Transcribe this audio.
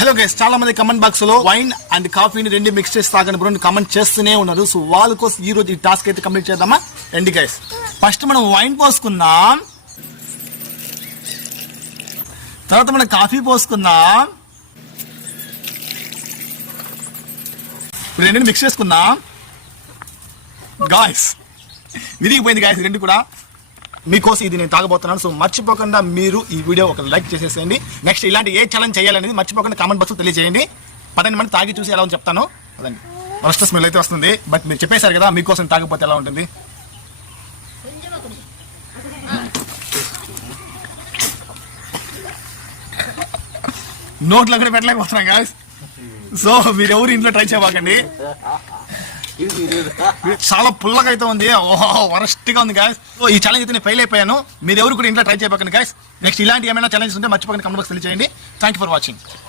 Hello guys, చాలా మంది comment box లో వైన్ అండ్ కాఫీని రెండు మిక్స్ చేసి తాగని బ్రో కమెంట్ చేస్తూనే ఉన్నారు. సో వాళ్ళ కోసం ఈ రోజు ఈ టాస్క్ అయితే కంప్లీట్ చేద్దామా? రండి గైస్, ఫస్ట్ మనం వైన్ పోసుకుందాం, తర్వాత మనం కాఫీ పోసుకుందాం, రెండు మిక్స్ చేసుకుందాం. గాయస్ విరిగిపోయింది గాయస్ రెండు కూడా. మీకోసం ఇది నేను తాగబోతున్నాను. సో మర్చిపోకుండా మీరు ఈ వీడియో ఒక లైక్ చేసేసేయండి. నెక్స్ట్ ఇలాంటి ఏ ఛాలెంజ్ చేయాలనేది మర్చిపోకుండా కామెంట్ బాక్స్ లో తెలియజేయండి. 10 మంది తాగి చూసి ఎలా చెప్తాను. అదండి ఫస్ట్ స్మెల్ అయితే వస్తుంది, బట్ మీరు చెప్పేశారు కదా మీకోసం తాగకపోతే ఎలా ఉంటుంది. నోట్లో కూడా పెట్టలేకపోతున్నాం గాయస్. సో మీరు ఎవరు ఇంట్లో ట్రై చేయబాకండి, చాలా పుల్లగా అయితే ఉంది. ఓహో వరస్ట్ గా ఉంది గాయస్. సో ఈ ఛాలెంజ్ అయితే నేను ఫెయిల్ అయిపోయాను. మీరు ఎవరు కూడా ఇంట్లో ట్రై చేయబాకండి గాయస్. నెక్స్ట్ ఇలాంటి ఏమైనా ఛాలెంజెస్ ఉంటే మర్చిపోకండి కామెంట్ బాక్స్ తెలియజేయండి. Thank you for watching.